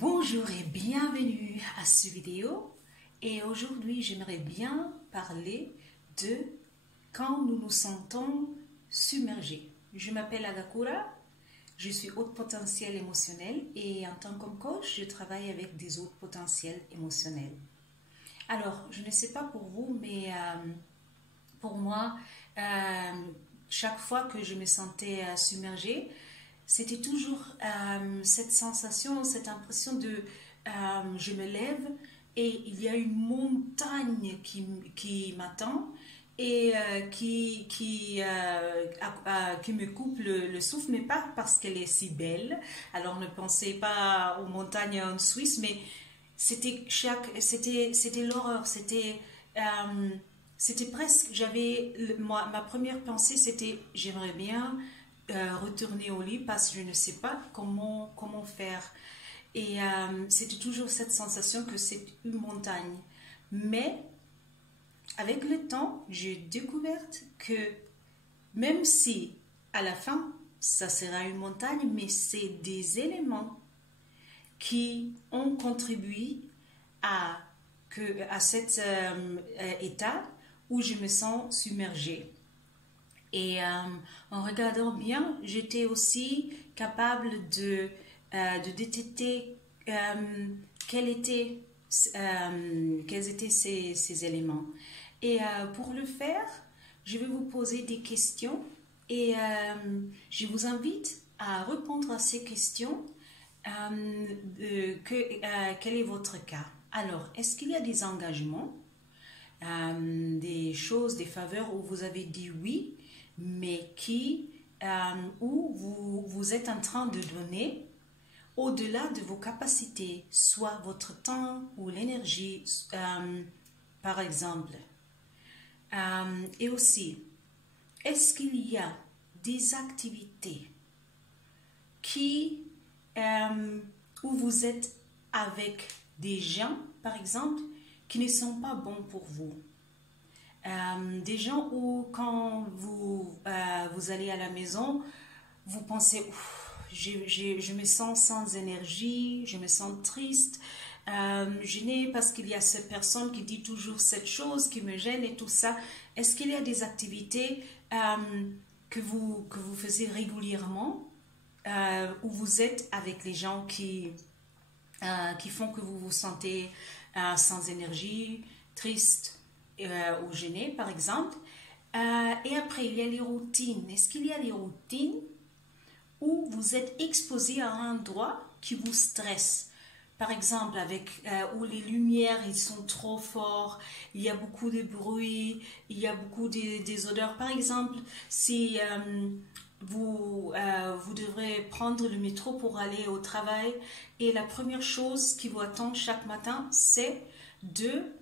Bonjour et bienvenue à cette vidéo. Et aujourd'hui, j'aimerais bien parler de quand nous nous sentons submergés. Je m'appelle Agakura, je suis haute potentiel émotionnel et en tant que coach, je travaille avec des hautes potentiels émotionnels. Alors, je ne sais pas pour vous, mais pour moi, chaque fois que je me sentais submergée, c'était toujours cette sensation, cette impression de je me lève et il y a une montagne qui m'attend et qui me coupe le souffle, mais pas parce qu'elle est si belle. Alors ne pensez pas aux montagnes en Suisse, mais c'était l'horreur, c'était presque, ma première pensée c'était j'aimerais bien retourner au lit parce que je ne sais pas comment faire. Et c'était toujours cette sensation que c'est une montagne. Mais avec le temps, j'ai découvert que même si à la fin, ça sera une montagne, mais c'est des éléments qui ont contribué à cet état où je me sens submergée. Et en regardant bien, j'étais aussi capable de détecter quels étaient ces éléments. Et pour le faire, je vais vous poser des questions et je vous invite à répondre à ces questions. Quel est votre cas? Alors, est-ce qu'il y a des engagements, des choses, des faveurs où vous avez dit oui, mais où vous êtes en train de donner au-delà de vos capacités, soit votre temps ou l'énergie, par exemple. Et aussi, est-ce qu'il y a des activités où vous êtes avec des gens, par exemple, qui ne sont pas bons pour vous? Des gens où quand vous allez à la maison, vous pensez je me sens sans énergie, je me sens triste, gênée parce qu'il y a cette personne qui dit toujours cette chose qui me gêne et tout ça. Est-ce qu'il y a des activités que vous faisiez régulièrement où vous êtes avec les gens qui font que vous vous sentez sans énergie, triste ou gêné, par exemple. Et après, il y a les routines. Est-ce qu'il y a des routines où vous êtes exposé à un endroit qui vous stresse? Par exemple, où les lumières ils sont trop forts, il y a beaucoup de bruit, il y a beaucoup des odeurs. Par exemple, si vous devrez prendre le métro pour aller au travail et la première chose qui vous attend chaque matin, c'est de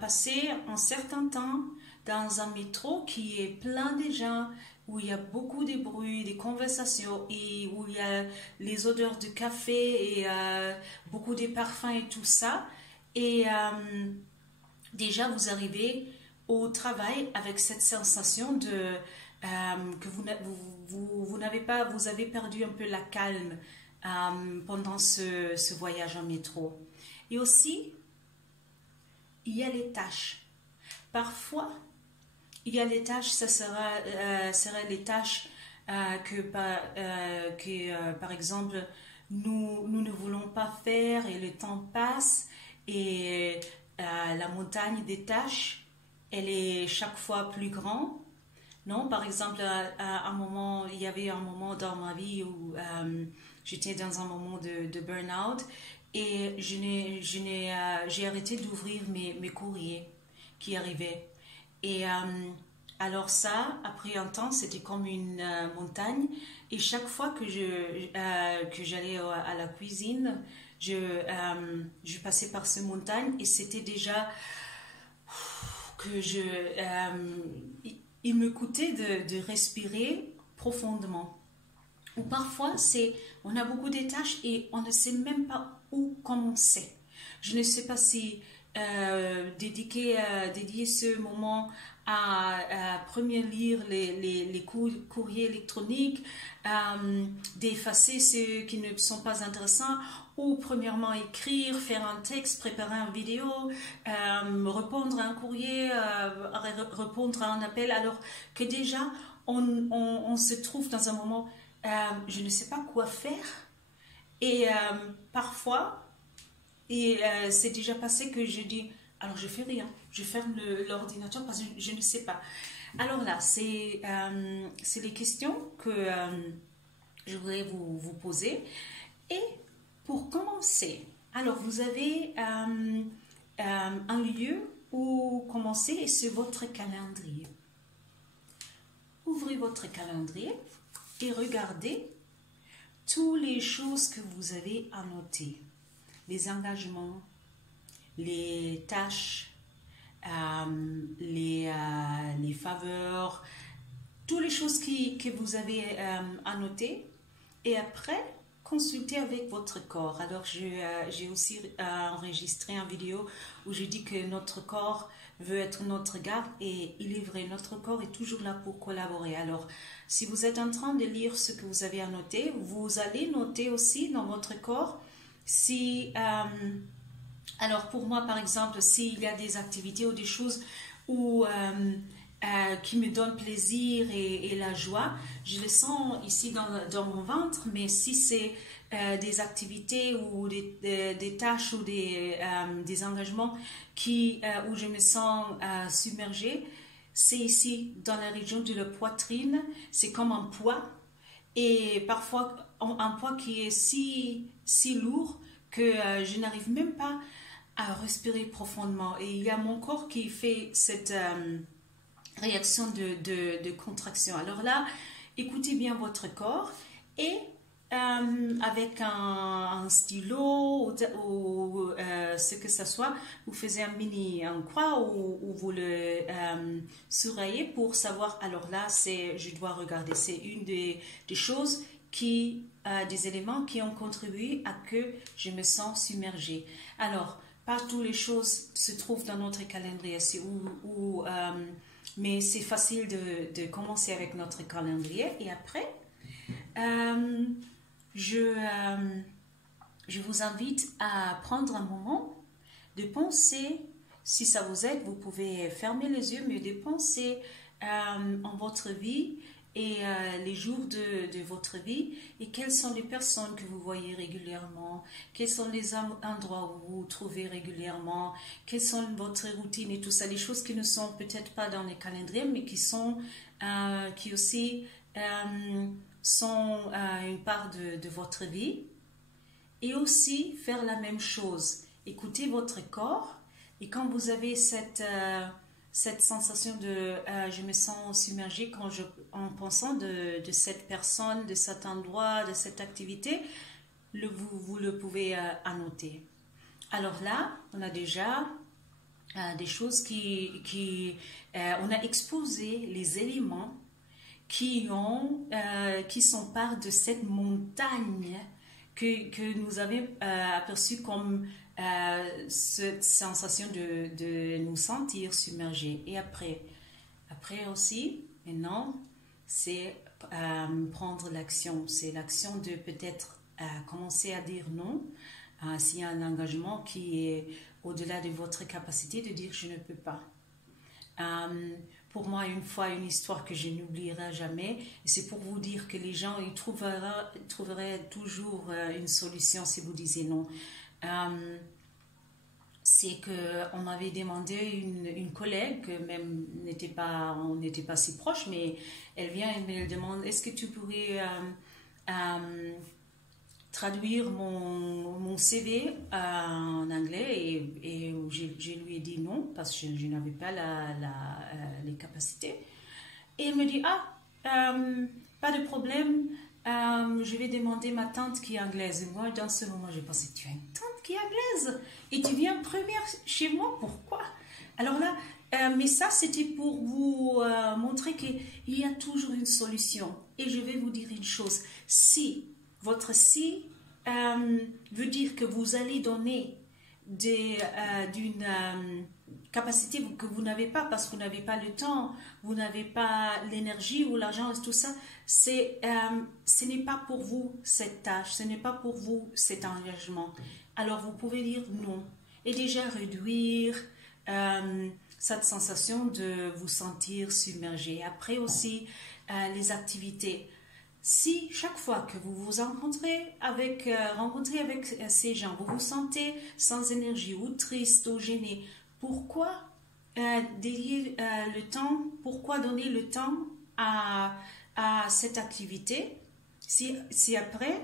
passer un certain temps dans un métro qui est plein de gens, où il y a beaucoup de bruit, des conversations et où il y a les odeurs de café et beaucoup de parfums et tout ça. Et déjà, vous arrivez au travail avec cette sensation de que vous avez perdu un peu la calme pendant ce voyage en métro. Et aussi, il y a les tâches. Parfois, il y a les tâches, ça sera les tâches par exemple, nous ne voulons pas faire et le temps passe et la montagne des tâches, elle est chaque fois plus grande. Non, par exemple, il y avait un moment dans ma vie où j'étais dans un moment de burn-out et j'ai arrêté d'ouvrir mes courriers qui arrivaient. Et alors ça, après un temps, c'était comme une montagne. Et chaque fois que j'allais à la cuisine, je passais par ces montagnes et c'était déjà que il me coûtait de respirer profondément. Ou parfois, on a beaucoup de tâches et on ne sait même pas où commencer. Je ne sais pas si dédier ce moment à première lire les courriers électroniques, d'effacer ceux qui ne sont pas intéressants, ou premièrement écrire, faire un texte, préparer une vidéo, répondre à un courrier, répondre à un appel, alors que déjà on se trouve dans un moment, je ne sais pas quoi faire, et parfois, c'est déjà passé que je dis, alors je fais rien, je ferme l'ordinateur parce que je ne sais pas. Alors là, c'est les questions que je voudrais vous poser. Et pour commencer, alors vous avez un lieu où commencer et c'est votre calendrier. Ouvrez votre calendrier et regardez toutes les choses que vous avez annotées. Les engagements, les tâches, les faveurs, toutes les choses que vous avez annotées. Et après, consultez avec votre corps. Alors, j'ai aussi enregistré une vidéo où je dis que notre corps veut être notre garde, et il est vrai, notre corps est toujours là pour collaborer. Alors, si vous êtes en train de lire ce que vous avez annoté, vous allez noter aussi dans votre corps si... alors pour moi, par exemple, s'il y a des activités ou des choses qui me donnent plaisir et la joie, je le sens ici dans mon ventre, mais si c'est des activités ou des tâches ou des engagements où je me sens submergée, c'est ici dans la région de la poitrine, c'est comme un poids, et parfois un poids qui est si lourd que je n'arrive même pas à respirer profondément. Et il y a mon corps qui fait cette réaction de contraction. Alors là, écoutez bien votre corps et avec un stylo ou ce que ce soit, vous faites un croix ou vous le surveillez pour savoir, alors là, je dois regarder. C'est une des choses des éléments qui ont contribué à que je me sens submergée. Alors, pas toutes les choses se trouvent dans notre calendrier, mais c'est facile de commencer avec notre calendrier. Et après, je vous invite à prendre un moment de penser, si ça vous aide, vous pouvez fermer les yeux, mais de penser en votre vie et les jours de votre vie, et quelles sont les personnes que vous voyez régulièrement, quels sont les endroits où vous vous trouvez régulièrement, quelles sont votre routine et tout ça, les choses qui ne sont peut-être pas dans les calendriers, mais qui aussi sont une part de votre vie. Et aussi faire la même chose, écoutez votre corps, et quand vous avez cette sensation de je me sens submergée en pensant de cette personne, de cet endroit, de cette activité, vous le pouvez annoter. Alors là, on a déjà des choses on a exposé les éléments qui sont part de cette montagne que nous avons aperçu comme cette sensation de nous sentir submergés. Et après aussi, maintenant, c'est prendre l'action. C'est l'action de peut-être commencer à dire non. S'il y a un engagement qui est au-delà de votre capacité, de dire je ne peux pas. Pour moi, une histoire que je n'oublierai jamais, et c'est pour vous dire que les gens ils trouveraient toujours une solution si vous disiez non. C'est qu'on m'avait demandé une collègue, même on n'était pas si proche, mais elle vient et me demande, est-ce que tu pourrais traduire mon CV en anglais, et je lui ai dit non parce que je n'avais pas les capacités. Et elle me dit, pas de problème, je vais demander ma tante qui est anglaise. Et moi, dans ce moment, j'ai pensé, tu as une tante qui est anglaise et tu viens première chez moi, pourquoi? Alors là, mais ça, c'était pour vous montrer qu'il y a toujours une solution. Et je vais vous dire une chose, si votre si veut dire que vous allez donner capacité que vous n'avez pas parce que vous n'avez pas le temps, vous n'avez pas l'énergie ou l'argent, tout ça, ce n'est pas pour vous cette tâche, ce n'est pas pour vous cet engagement. Alors vous pouvez dire non et déjà réduire cette sensation de vous sentir submergé. Après aussi, les activités. Si chaque fois que vous vous rencontrez avec ces gens, vous vous sentez sans énergie ou triste ou gêné, pourquoi dédier le temps, pourquoi donner le temps à cette activité si après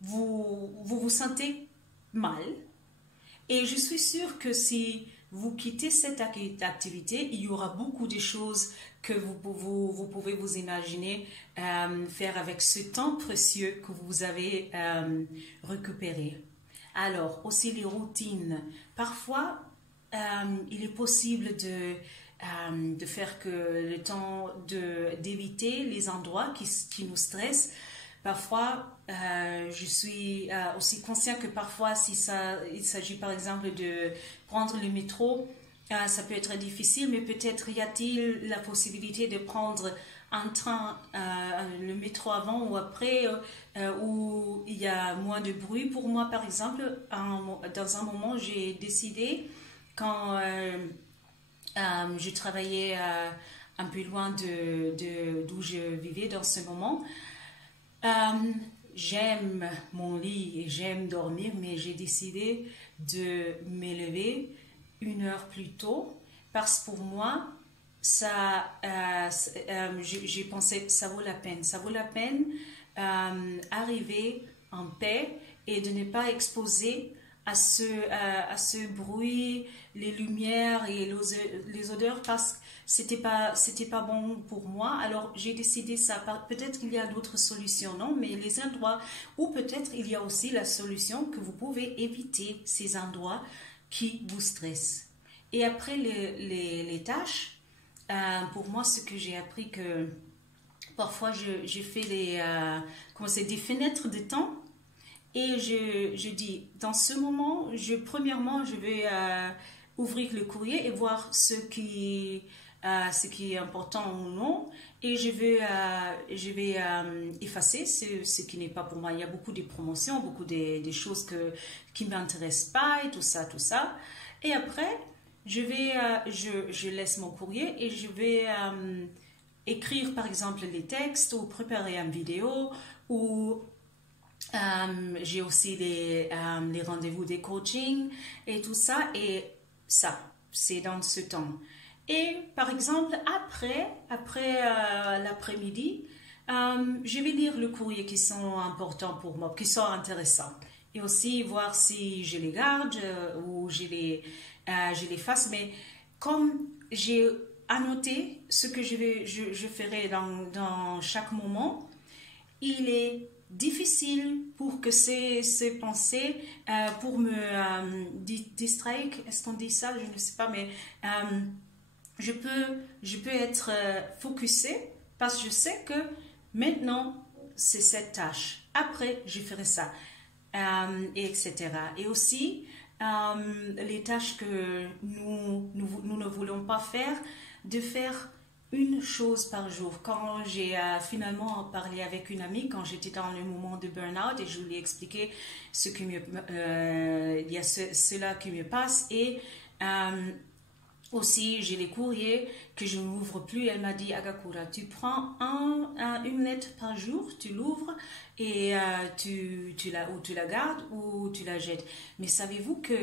vous sentez mal? Et je suis sûre que si vous quittez cette activité, il y aura beaucoup de choses que vous pouvez vous imaginer faire avec ce temps précieux que vous avez récupéré. Alors, aussi les routines. Parfois, il est possible de faire que le temps d'éviter les endroits qui nous stressent. Parfois, je suis aussi conscient que parfois, il s'agit par exemple de prendre le métro, ça peut être difficile, mais peut-être y a-t-il la possibilité de prendre un train, le métro avant ou après, où il y a moins de bruit. Pour moi, par exemple, dans un moment, j'ai décidé, quand je travaillais un peu loin d'où je vivais dans ce moment, j'aime mon lit et j'aime dormir, mais j'ai décidé de m'élever 1 heure plus tôt parce que pour moi, j'ai pensé ça vaut la peine. Ça vaut la peine arriver en paix et de ne pas exposer à ce bruit, les lumières et les odeurs parce que c'était pas bon pour moi. Alors j'ai décidé ça. Peut-être qu'il y a d'autres solutions, non? Mais les endroits, ou peut-être il y a aussi la solution que vous pouvez éviter ces endroits qui vous stressent. Et après les tâches, pour moi, ce que j'ai appris que parfois je fais des fenêtres de temps. Et je dis, dans ce moment, premièrement, je vais ouvrir le courrier et voir ce qui est important ou non. Et je vais effacer ce qui n'est pas pour moi. Il y a beaucoup de promotions, beaucoup de choses qui ne m'intéressent pas et tout ça, tout ça. Et après, je laisse mon courrier et je vais écrire, par exemple, les textes ou préparer une vidéo ou... j'ai aussi les rendez-vous des coachings et tout ça, et ça, c'est dans ce temps. Et par exemple, après l'après-midi, je vais lire le courrier qui sont importants pour moi, qui sont intéressants. Et aussi voir si je les garde ou je les fasse. Mais comme j'ai annoté ce que je ferai dans chaque moment, il est difficile pour que ces pensées, pour me distraire, est-ce qu'on dit ça? Je ne sais pas, mais je peux être focusée parce que je sais que maintenant, c'est cette tâche. Après, je ferai ça, etc. Et aussi, les tâches que nous ne voulons pas faire, de faire une chose par jour. Quand j'ai finalement parlé avec une amie, quand j'étais dans le moment de burn-out et je lui ai expliqué il y a cela qui me passe et aussi j'ai les courriers que je n'ouvre plus. Elle m'a dit, Agakura, tu prends une lettre par jour, tu l'ouvres et tu la gardes ou tu la jettes. Mais savez-vous que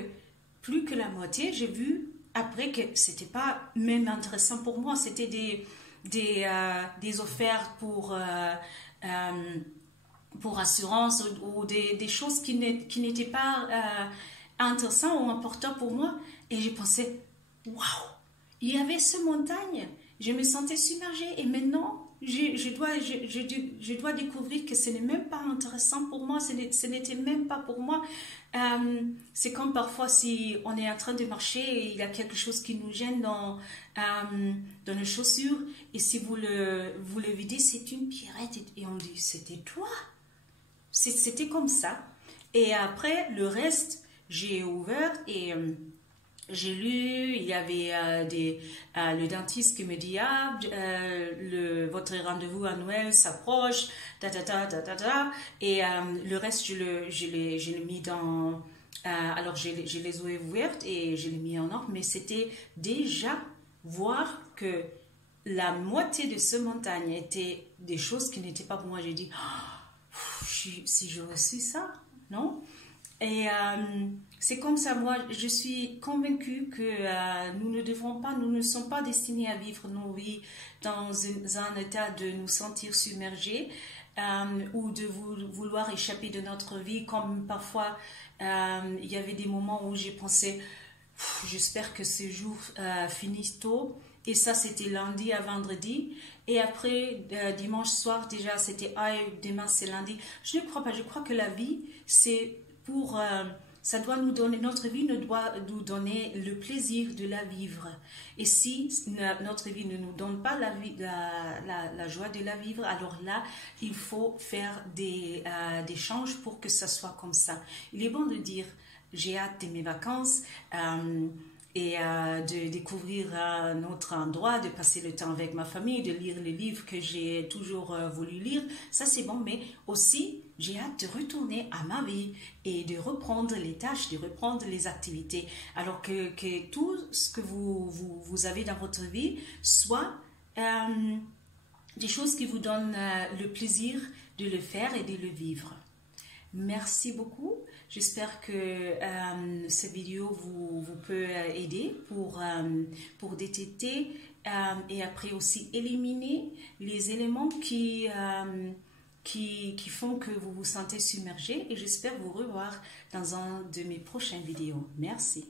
plus que la moitié, j'ai vu après que c'était pas même intéressant pour moi, c'était des offertes pour assurance ou des choses qui n'étaient pas intéressantes ou importantes pour moi. Et j'ai pensé, waouh, il y avait ce montagne, je me sentais submergée et maintenant je dois découvrir que ce n'est même pas intéressant pour moi, ce n'était même pas pour moi. C'est comme parfois si on est en train de marcher et il y a quelque chose qui nous gêne dans les chaussures et si vous le videz, c'est une pierrette et on dit, c'était toi? C'était comme ça. Et après, le reste, j'ai ouvert et j'ai lu, il y avait le dentiste qui me dit votre rendez-vous annuel s'approche, et le reste je l'ai mis dans alors je les ai ouvertes et je l'ai mis en ordre, mais c'était déjà voir que la moitié de ce montagne était des choses qui n'étaient pas pour moi. J'ai dit si je reçus ça, non? Et c'est comme ça, moi, je suis convaincue que nous ne devons pas, nous ne sommes pas destinés à vivre nos vies dans un état de nous sentir submergés ou de vouloir échapper de notre vie, comme parfois il y avait des moments où j'ai pensé, j'espère que ce jour finisse tôt. Et ça, c'était lundi à vendredi. Et après, dimanche soir, déjà, c'était demain, c'est lundi. Je ne crois pas. Je crois que la vie, c'est pour. Ça doit nous donner. Notre vie ne doit nous donner le plaisir de la vivre. Et si notre vie ne nous donne pas la joie de la vivre, alors là, il faut faire des changes pour que ça soit comme ça. Il est bon de dire j'ai hâte de mes vacances. Et de découvrir un autre endroit, de passer le temps avec ma famille, de lire les livres que j'ai toujours voulu lire. Ça, c'est bon, mais aussi, j'ai hâte de retourner à ma vie et de reprendre les tâches, de reprendre les activités. Alors que tout ce que vous avez dans votre vie soit des choses qui vous donnent le plaisir de le faire et de le vivre. Merci beaucoup. J'espère que cette vidéo vous peut aider pour détecter et après aussi éliminer les éléments qui font que vous vous sentez submergé. Et j'espère vous revoir dans un de mes prochaines vidéos. Merci.